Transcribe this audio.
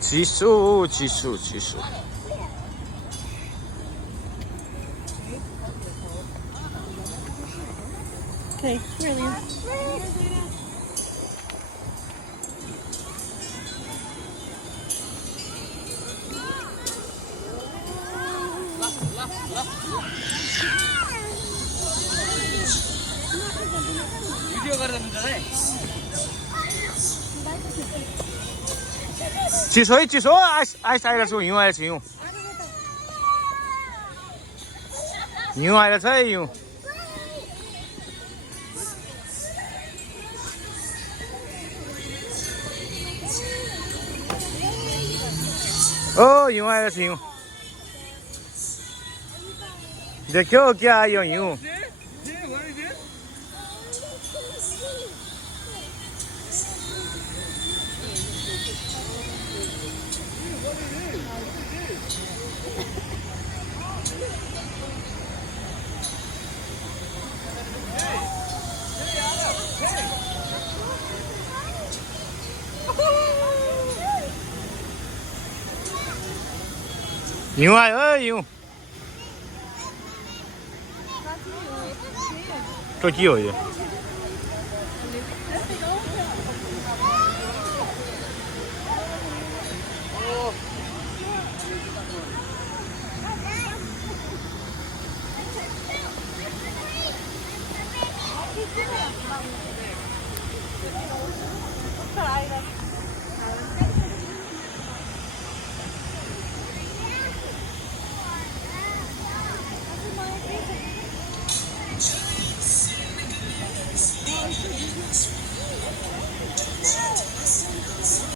技术，技术，技术。Okay, here, Liam. Video गर्दा हुन्छ है 几岁？几岁？爱晒的时候用还是用？用还是才用？哦，用还是用？这狗给还要用？用还是用？这几个月？